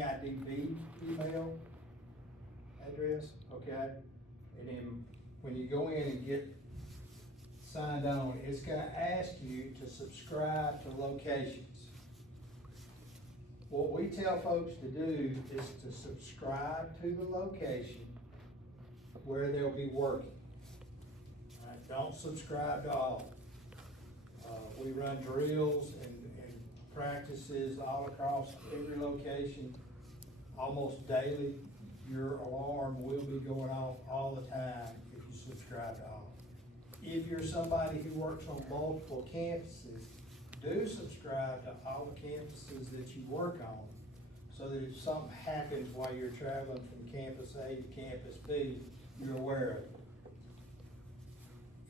AIDB email address, okay? And then when you go in and get signed on, it's gonna ask you to subscribe to locations. What we tell folks to do is to subscribe to the location where they'll be working. All right, don't subscribe to all. We run drills and practices all across every location, almost daily. Your alarm will be going off all the time if you subscribe to all. If you're somebody who works on multiple campuses, do subscribe to all the campuses that you work on, so that if something happens while you're traveling from campus A to campus B, you're aware of it.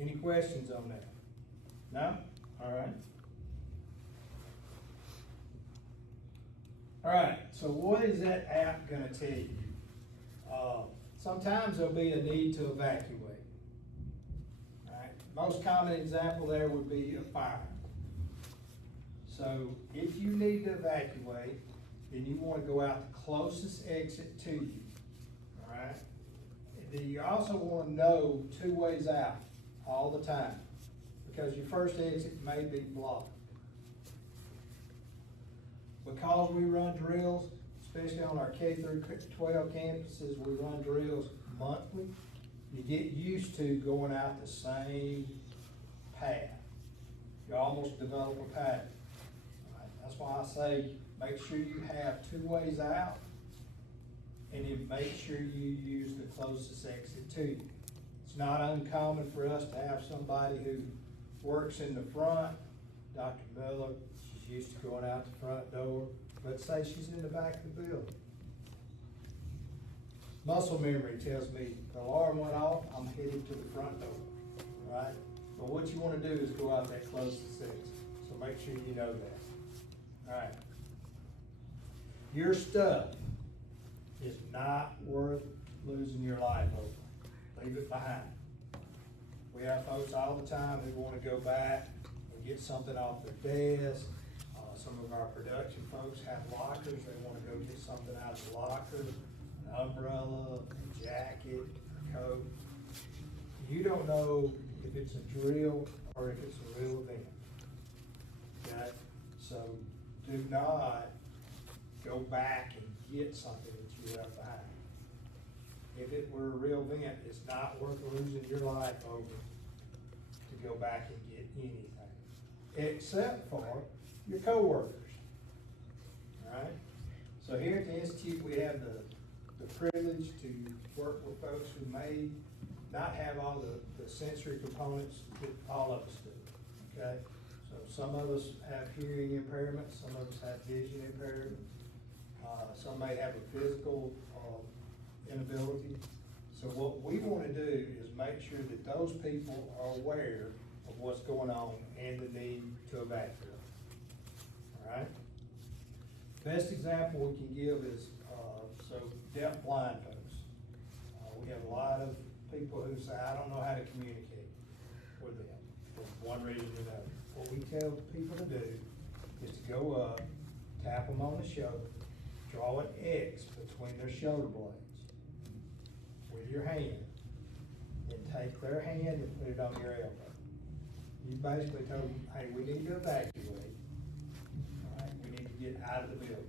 Any questions on that? No? All right. All right, so what is that app gonna tell you? Sometimes there'll be a need to evacuate. All right, most common example there would be a fire. So if you need to evacuate, then you wanna go out the closest exit to you, all right? And then you also wanna know 2 ways out all the time, because your first exit may be blocked. Because we run drills, especially on our K through 12 campuses, we run drills monthly. You get used to going out the same path. You almost develop a pattern. All right, that's why I say, make sure you have 2 ways out, and then make sure you use the closest exit to you. It's not uncommon for us to have somebody who works in the front. Dr. Miller, she's used to going out the front door. Let's say she's in the back of the building. Muscle memory tells me the alarm went off, I'm headed to the front door, right? But what you wanna do is go out that closest exit, so make sure you know that. All right. Your stuff is not worth losing your life over. Leave it behind. We have folks all the time who wanna go back and get something off their desk. Some of our production folks have lockers, they wanna go get something out of the locker, an umbrella, a jacket, a coat. You don't know if it's a drill or if it's a real event. Okay, so do not go back and get something that you left behind. If it were a real event, it's not worth losing your life over to go back and get anything, except for your coworkers. All right? So here at the Institute, we have the privilege to work with folks who may not have all the sensory components that all of us do, okay? So some of us have hearing impairment, some of us have vision impairment, some may have a physical inability. So what we wanna do is make sure that those people are aware of what's going on and the need to evacuate. All right? Best example we can give is, so deaf blind folks. We have a lot of people who say, I don't know how to communicate with them for one reason or another. What we tell people to do is to go up, tap them on the shoulder, draw an X between their shoulder blades with your hand, and take their hand and put it on your elbow. You basically tell them, hey, we need to evacuate. All right, we need to get out of the building.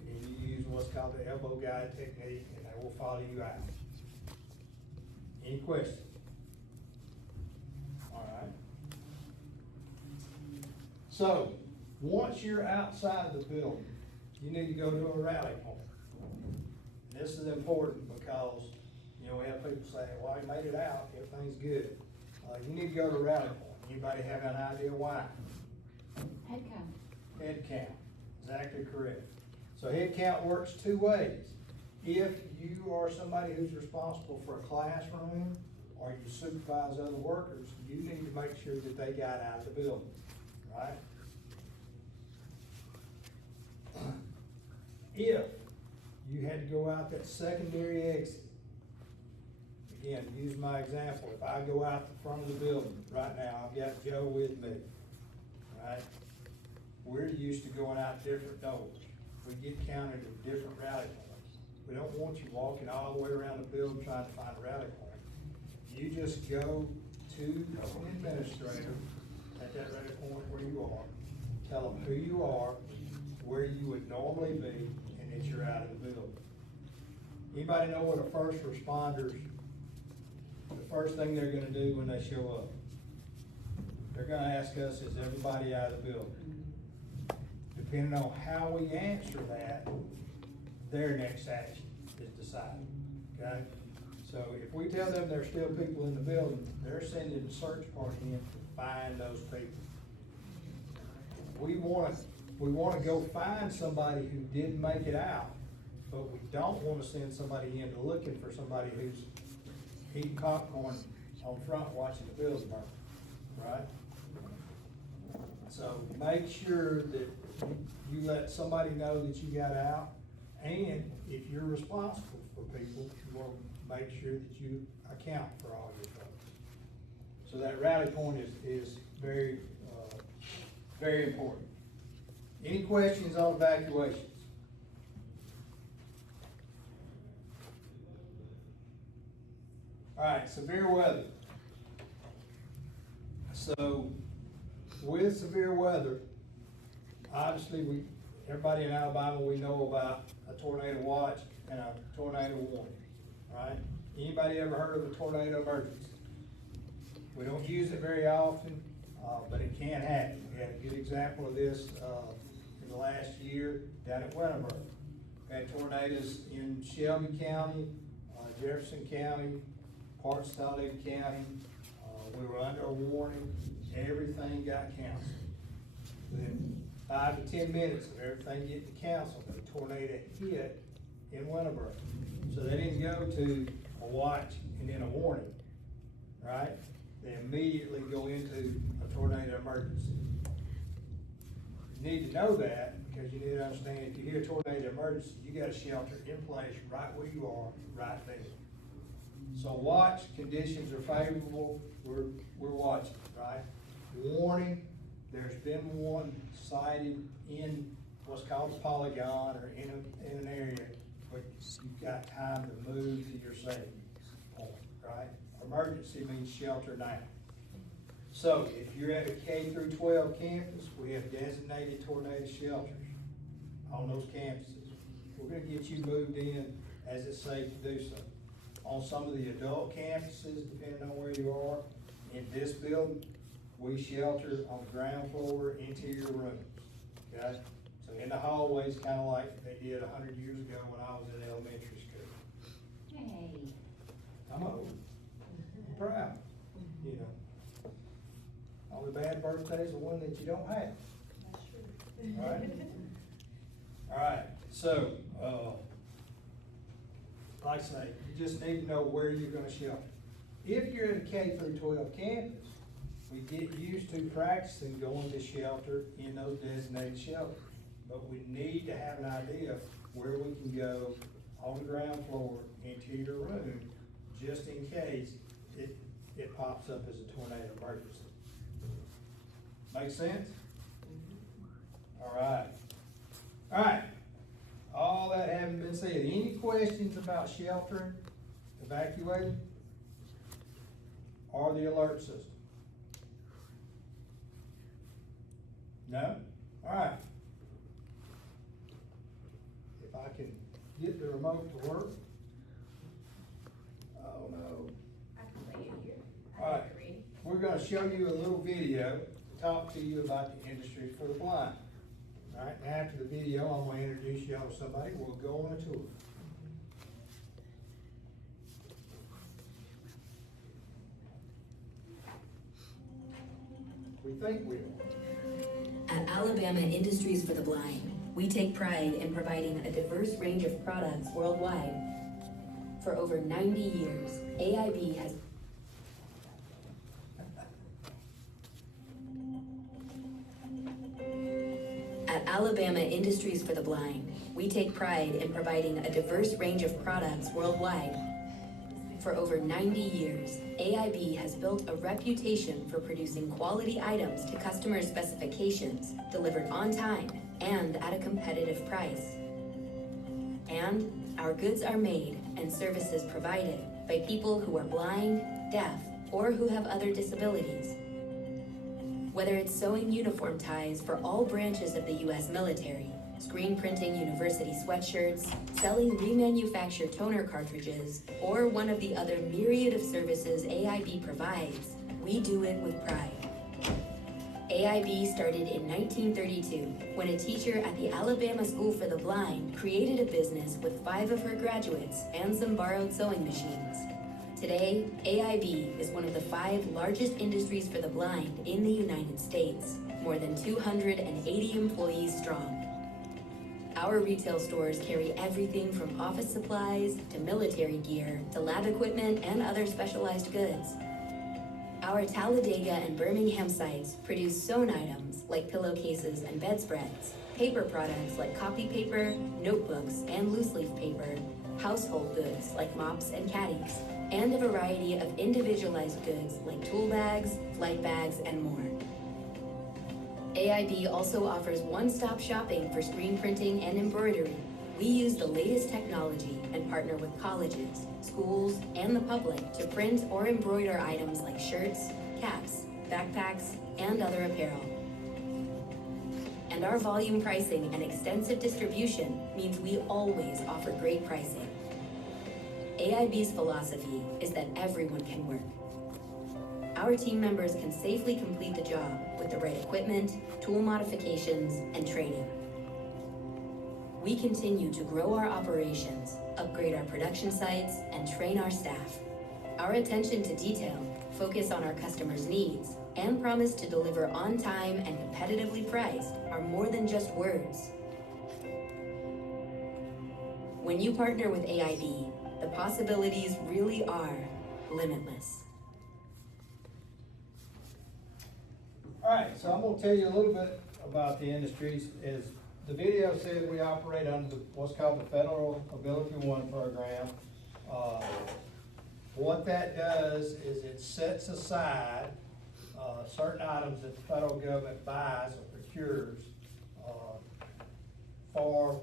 And then you use what's called the elbow guide technique, and they will follow you out. Any questions? All right. So, once you're outside of the building, you need to go to a rally point. And this is important because, you know, we have people say, well, I made it out, everything's good. You need to go to a rally point. Anybody have an idea why? Head count. Head count, exactly correct. So head count works 2 ways. If you are somebody who's responsible for a classroom or you supervise other workers, you need to make sure that they got out of the building, right? If you had to go out that secondary exit, again, use my example, if I go out the front of the building right now, I've got Joe with me, right? We're used to going out different doors. we get counted at different rally points. We don't want you walking all the way around the building trying to find a rally point. You just go to an administrator at that rally point where you are, tell them who you are, where you would normally be, and that you're out of the building. Anybody know what a first responders, the first thing they're gonna do when they show up? They're gonna ask us, is everybody out of the building? Depending on how we answer that, their next action is decided, okay? So if we tell them there's still people in the building, they're sending the search party in to find those people. We wanna go find somebody who didn't make it out, but we don't wanna send somebody in looking for somebody who's eating popcorn on front watching the building burn, right? So make sure that you let somebody know that you got out, and if you're responsible for people, you wanna make sure that you account for all your folks. So that rally point is very, very important. Any questions on evacuations? All right, severe weather. So with severe weather, obviously everybody in Alabama, we know about a tornado watch and a tornado warning, right? Anybody ever heard of a tornado emergency? We don't use it very often, but it can happen. We had a good example of this, in the last year down at Winterburg. We had tornadoes in Shelby County, Jefferson County, parts of Talladega County. We were under a warning, everything got canceled. Within 5 to 10 minutes of everything getting canceled, the tornado hit in Winterburg. So they didn't go to a watch and then a warning, right? They immediately go into a tornado emergency. You need to know that because you need to understand if you hear a tornado emergency, you got a shelter in place right where you are, right there. So watch, conditions are favorable, we're watching, right? Warning, there's been one sighted in what's called a polygon or in an area where you've got time to move to your safety point, right? Emergency means shelter now. So if you're at a K through 12 campus, we have designated tornado shelters on those campuses. We're gonna get you moved in as it's safe to do so. On some of the adult campuses, depending on where you are, in this building, we shelter on the ground floor, interior rooms, okay? So in the hallways, kinda like they did 100 years ago when I was in elementary school. Hey. I'm old, I'm proud, you know. Only bad birthday is the one that you don't have. That's true. Alright? Alright, so, like I say, you just need to know where you're gonna shelter. If you're at a K through 12 campus, we get used to practicing going to shelter in those designated shelters. But we need to have an idea where we can go on the ground floor, interior room, just in case it pops up as a tornado emergency. Make sense? Alright. Alright. All that having been said, any questions about sheltering, evacuating, or the alert system? No? Alright. If I can get the remote to work. Oh no. I can lay it here. Alright, we're gonna show you a little video to talk to you about the industry for the blind. Alright, and after the video, I'm gonna introduce y'all to somebody, we'll go on a tour. We think we are. At Alabama Industries for the Blind, we take pride in providing a diverse range of products worldwide. For over 90 years, AIB has At Alabama Industries for the Blind, we take pride in providing a diverse range of products worldwide. For over 90 years, AIB has built a reputation for producing quality items to customer specifications, delivered on time, and at a competitive price. And our goods are made and services provided by people who are blind, deaf, or who have other disabilities. Whether it's sewing uniform ties for all branches of the U.S. military, screen printing university sweatshirts, selling remanufactured toner cartridges, or one of the other myriad of services AIB provides, we do it with pride. AIB started in 1932 when a teacher at the Alabama School for the Blind created a business with 5 of her graduates and some borrowed sewing machines. Today, AIB is one of the 5 largest industries for the blind in the United States, more than 280 employees strong. Our retail stores carry everything from office supplies to military gear to lab equipment and other specialized goods. Our Talladega and Birmingham sites produce sewn items like pillowcases and bedspreads, paper products like copy paper, notebooks, and loose leaf paper, household goods like mops and caddies, and a variety of individualized goods like tool bags, flight bags, and more. AIB also offers one-stop shopping for screen printing and embroidery. We use the latest technology and partner with colleges, schools, and the public to print or embroider items like shirts, caps, backpacks, and other apparel. And our volume pricing and extensive distribution means we always offer great pricing. AIB's philosophy is that everyone can work. Our team members can safely complete the job with the right equipment, tool modifications, and training. We continue to grow our operations, upgrade our production sites, and train our staff. Our attention to detail, focus on our customers' needs, and promise to deliver on time and competitively priced are more than just words. When you partner with AIB, the possibilities really are limitless. All right, so I'm gonna tell you a little bit about the industries. As the video said, we operate under what's called the Federal Ability One program. What that does is it sets aside certain items that the federal government buys or procures for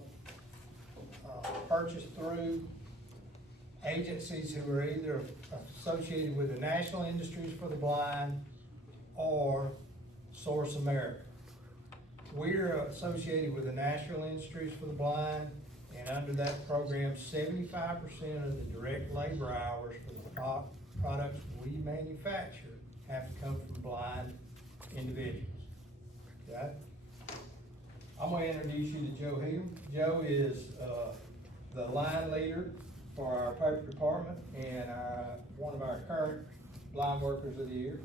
purchase through agencies who are either associated with the National Industries for the Blind or Source America. We're associated with the National Industries for the Blind, and under that program, 75% of the direct labor hours for the products we manufacture have to come from blind individuals. Okay? I'm gonna introduce you to Joe Hill. Joe is the line leader for our paper department and one of our current blind workers of the year.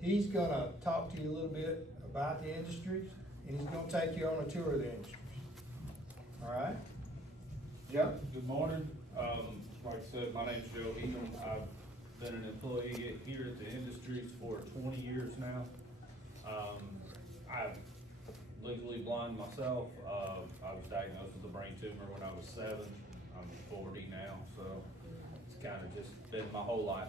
He's gonna talk to you a little bit about the industries, and he's gonna take you on a tour of the industries. All right? Joe? Good morning. Like I said, my name's Joe Eaton. I've been an employee here at the Industries for 20 years now. I'm legally blind myself. I was diagnosed with a brain tumor when I was 7. I'm 40 now, so it's kind of just been my whole life.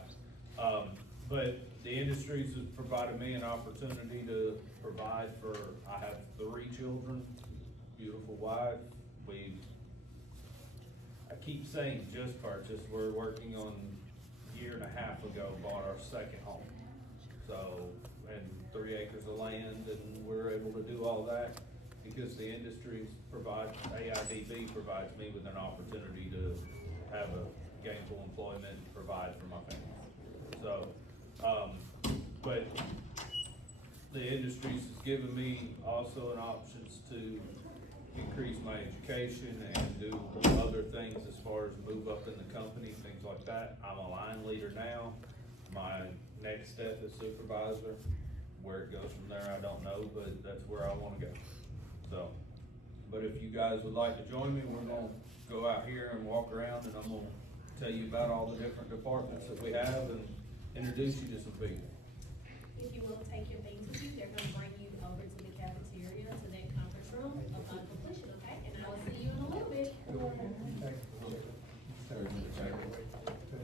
But the Industries has provided me an opportunity to provide for, I have 3 children, beautiful wife. I keep saying just purchased, we're working on a year and a half ago, bought our 2nd home. So, and 3 acres of land, and we're able to do all that because the Industries provides, AIDB provides me with an opportunity to have a gainful employment and provide for my family. So, but the Industries has given me also an options to increase my education and do other things as far as move up in the company, things like that. I'm a line leader now. My next step is supervisor. Where it goes from there, I don't know, but that's where I wanna go. So, but if you guys would like to join me, we're gonna go out here and walk around, and I'm gonna tell you about all the different departments that we have and introduce you to some people. If you will take your things with you, they're gonna bring you over to the cafeteria, to that conference room upon completion, okay? And I will see you in a little bit.